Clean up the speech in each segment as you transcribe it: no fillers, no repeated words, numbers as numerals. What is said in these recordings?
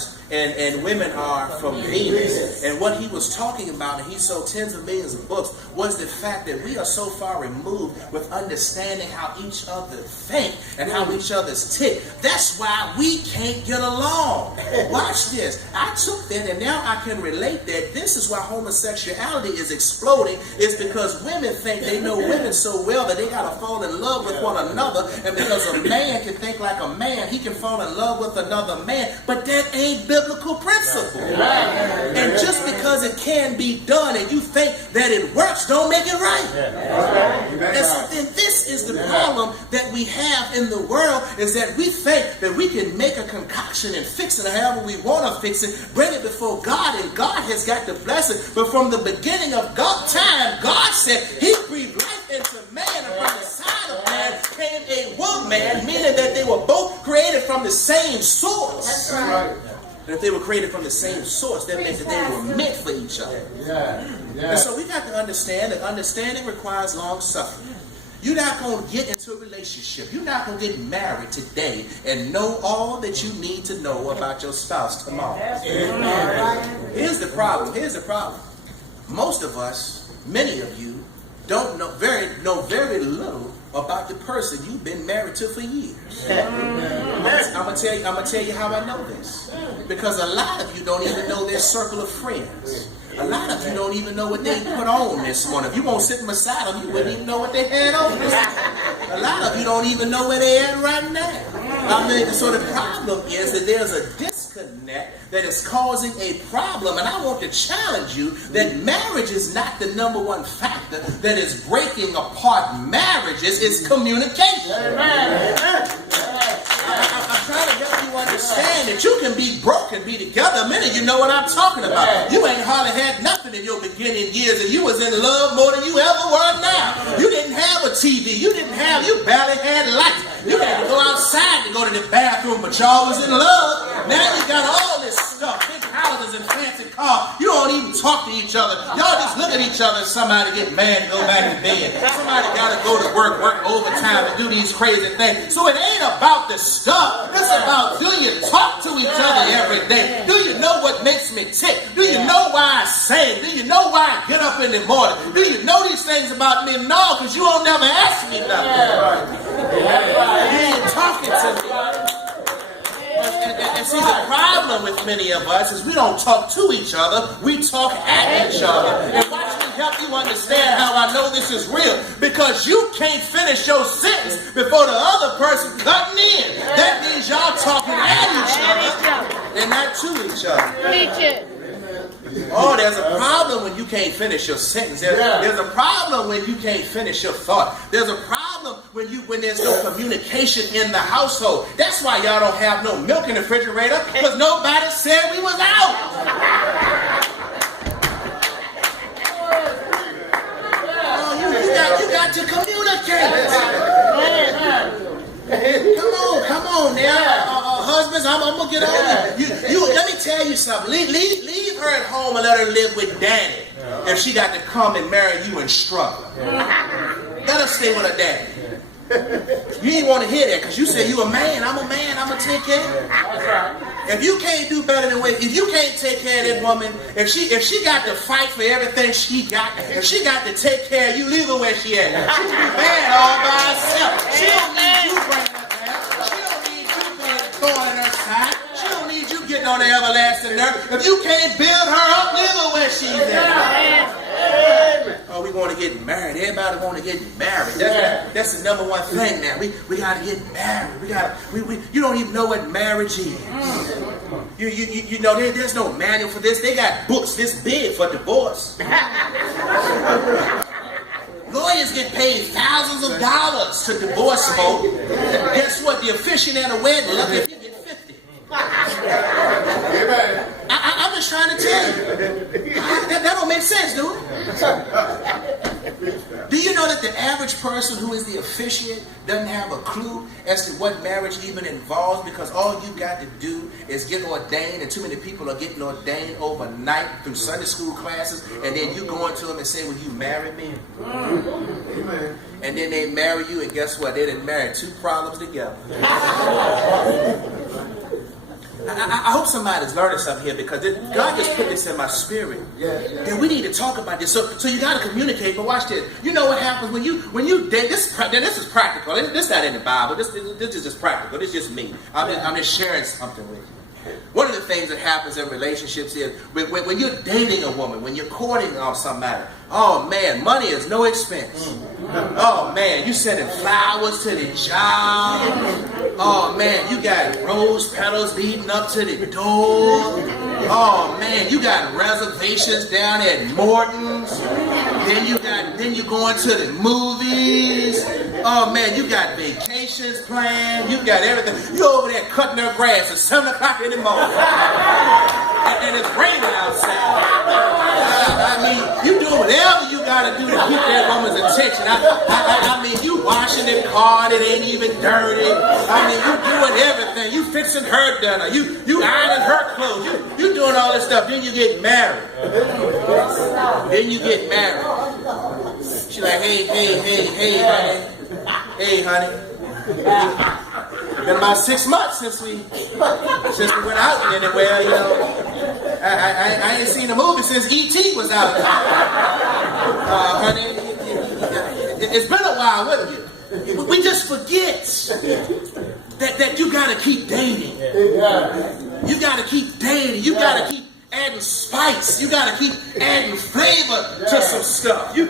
Mars and women are from Venus. And what he was talking about, and he sold tens of millions of books, was the fact that we are so far removed with understanding how each other think and how each other's tick. That's why we can't get along. Watch this. I took that and now I can relate that this is why homosexuality is exploding, is because women think they know women so well that they got to fall in love with one another, and because a man can think like a man, he can fall in love with another man, but that ain't biblical principle. And just because it can be done and you think that it works, don't make it right. And so then this is the problem that we have in the world, is that we think that we can make a concoction and fix it however we want to fix it, bring it before God, and God has got to bless it. But from the beginning of time, God said he breathed life into man, and from the side of man came a woman, meaning that they were both created from the same source. That's right. And if they were created from the same source, that means that they were meant for each other. And so we got to understand that understanding requires long suffering. You're not going to get into a relationship. You're not going to get married today and know all that you need to know about your spouse tomorrow. Here's the problem. Most of us, many of you, don't know very little about the person you've been married to for years. I'm gonna tell you how I know this. Because a lot of you don't even know their circle of friends. A lot of you don't even know what they put on this morning. If you won't sit beside them, you wouldn't even know what they had on this morning. A lot of you don't even know where they're at right now. So the problem is that there's a disconnect that is causing a problem. And I want to challenge you that marriage is not the number one factor that is breaking apart marriages. It's communication. I'm trying to help you understand that you can be broken, be together. Many of you know what I'm talking about. You ain't hardly had nothing in your beginning years, and you was in love more than you ever were now. You didn't have a TV. You barely had light. You had to go outside to go to the bathroom, but y'all was in love. Now you got all this stuff, big houses and fancy cars. You don't even talk to each other. Y'all just look at each other and somebody get mad and go back to bed. Somebody got to go to work overtime and do these crazy things. So it ain't about the stuff. It's about, do you talk to each other every day? Do you know what makes me tick? Do you know why I sing? Do you know why I get up in the morning? Do you know these things about me? No, because you won't never ask me nothing. You ain't talking to me. And see, the problem with many of us is we don't talk to each other, we talk at each other. And watch me help you understand how I know this is real. Because you can't finish your sentence before the other person cutting in. That means y'all talking at each other and not to each other. Preach it. Oh, there's a problem when you can't finish your sentence. There's a problem when you can't finish your thought. There's a problem when there's no communication in the household. That's why y'all don't have no milk in the refrigerator, because nobody said we was out. You got to communicate. Come on now. Husbands, I'm gonna get on you. Let me tell you something. Leave her at home and let her live with daddy. If she got to come and marry you and struggle, let her stay with her daddy. You ain't want to hear that because you say you a man. I'm a man. I'm gonna take care. If you can't do better than if you can't take care of that woman, if she got to fight for everything she got, if she got to take care of you, leave her where she at. She can be bad all by herself. She don't need you bringing her down. She don't need you being thorn in her side. She don't need you getting on the everlasting nerve. If you can't build her up, leave her where she's at. Oh, we want to get married. Everybody want to get married. That's the number one thing now. We got to get married. You don't even know what marriage is. You know, there's no manual for this. They got books this big for divorce. Lawyers get paid thousands of dollars to divorce folk. Guess what? The officiant at a wedding, look if you get 50. I'm just trying to tell you. That don't make sense, dude. Do you know that the average person who is the officiant doesn't have a clue as to what marriage even involves? Because all you got to do is get ordained, and too many people are getting ordained overnight through Sunday school classes, and then you go into them and say, will you marry me? Amen. And then they marry you, and guess what? They done married two problems together. I hope somebody's learning something here, because God just put this in my spirit. And we need to talk about this. So you got to communicate. But watch this. You know what happens when you date? This is practical. This is not in the Bible. This is just practical. This is just me. I'm just sharing something with you. One of the things that happens in relationships is when you're dating a woman, when you're courting or somebody, oh man, money is no expense. Oh man, you sending flowers to the job. Oh man, you got rose petals leading up to the door. Oh man, you got reservations down at Morton's. Then you going to the movies. Oh man, you got vacations planned. You got everything. You over there cutting their grass at 7 o'clock in the morning. And it's raining outside. I mean, you do whatever you gotta do to keep that woman's attention. I mean, you washing the car that ain't even dirty. I mean, you doing everything. You fixing her dinner. You ironing her clothes. You doing all this stuff. Then you get married. She's like, hey, honey. Hey, honey. It's been about 6 months since we went out anywhere, you know. I ain't seen a movie since E.T. was out. Honey, it's been a while, wouldn't you? We just forget that you gotta keep dating. You gotta keep dating. You gotta keep adding spice. You gotta keep adding flavor to some stuff. You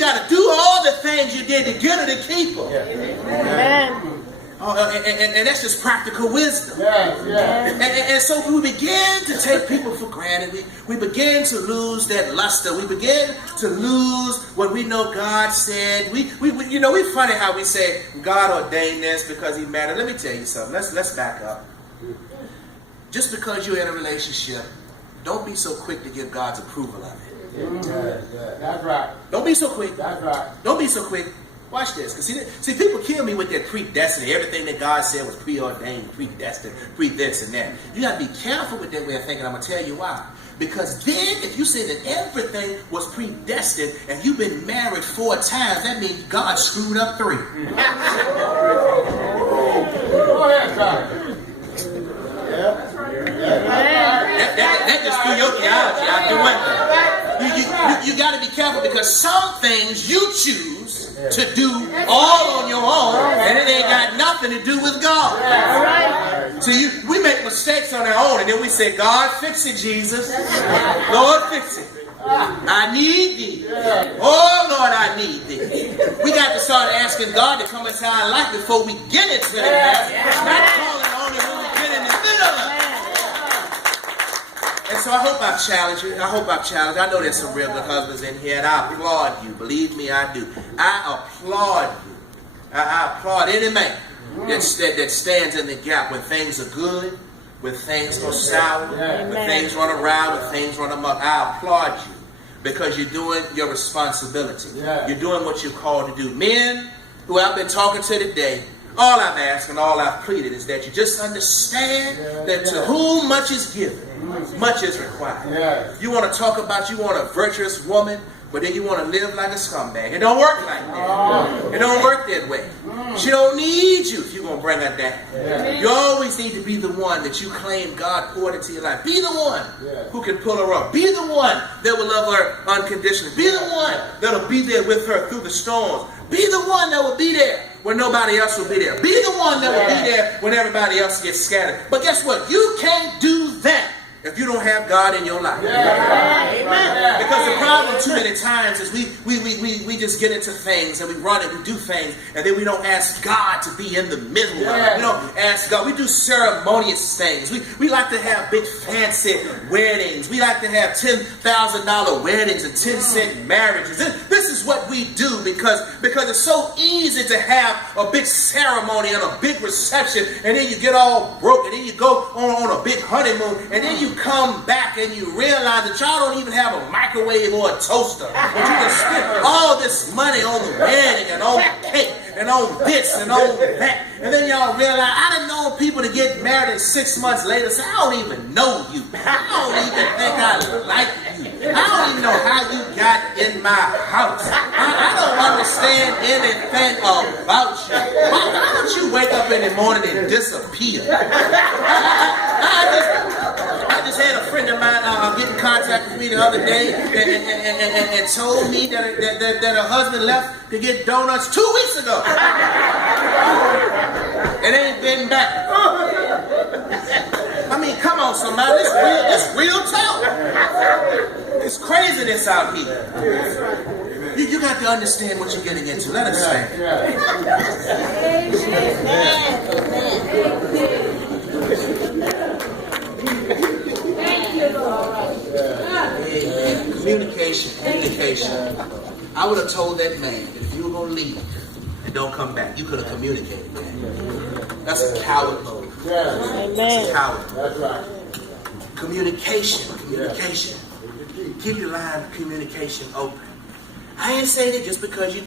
gotta do all the things you did to get her to keep her. Amen. And that's just practical wisdom. And so we begin to take people for granted. We begin to lose that luster. We begin to lose what we know God said. We funny how we say God ordained this because He mattered. Let me tell you something. Let's back up. Just because you're in a relationship, don't be so quick to give God's approval of it. That's right. Don't be so quick. That's right. Don't be so quick. Watch this. See, people kill me with that predestined. Everything that God said was preordained, predestined, pre-this and that. You got to be careful with that way of thinking. I'm going to tell you why. Because then, if you say that everything was predestined and you've been married 4 times, that means God screwed up 3. Go ahead, God. That just threw your theology out the window. You got to be careful, because some things you choose to do all on your own, and it ain't got nothing to do with God. So we make mistakes on our own, and then we say, God, fix it, Jesus. Lord, fix it. I need thee. Oh, Lord, I need thee. We got to start asking God to come into our life before we get into the mess. Not calling on Him when we get in the middle of it. And so I hope I've challenged you. I know there's some real good husbands in here, and I applaud you. Believe me, I do. I applaud you. I applaud any man that stands in the gap when things are good, when things go sour, when things run around, when things run amok. I applaud you, because you're doing your responsibility. You're doing what you're called to do. Men who I've been talking to today, all I've asked and all I've pleaded is that you just understand that to whom much is given, much is required. You want to talk about you want a virtuous woman, but then you want to live like a scumbag. It don't work like that. It don't work that way. She don't need you if you're going to bring her down. You always need to be the one that you claim God poured into your life. Be the one who can pull her up. Be the one that will love her unconditionally. Be the one that will be there with her through the storms. Be the one that will be there when nobody else will be there. Be the one that will be there when everybody else gets scattered. But guess what? You can't do that if you don't have God in your life. Amen. Because the problem too many times is we just get into things and we run and we do things, and then we don't ask God to be in the middle of it. We don't ask God. We do ceremonious things. We like to have big fancy weddings. We like to have $10,000 weddings and 10-cent marriages. This is what we do because it's so easy to have a big ceremony and a big reception, and then you get all broke, and then you go on a big honeymoon, and then you come back and you realize that y'all don't even have a microwave or a toaster. But you just spend all this money on the wedding and on the cake and on this and on that. And then y'all realize, I done known people to get married and 6 months later say, I don't even know you. I don't even think I like you. don't even know how you got in my house. I don't understand anything about you. Why don't you wake up in the morning and disappear? I just had a friend of mine get in contact with me the other day and told me that her husband left to get donuts 2 weeks ago. And ain't been back. I mean, come on, somebody. It's real talk. It's craziness out here. You got to understand what you're getting into. Let us stand. Amen. Communication. I would have told that man that if you were going to leave and don't come back, you could have communicated, man. That's a coward mode. That's a coward mode. That's right. Communication. Keep your line of communication open. I ain't saying it just because you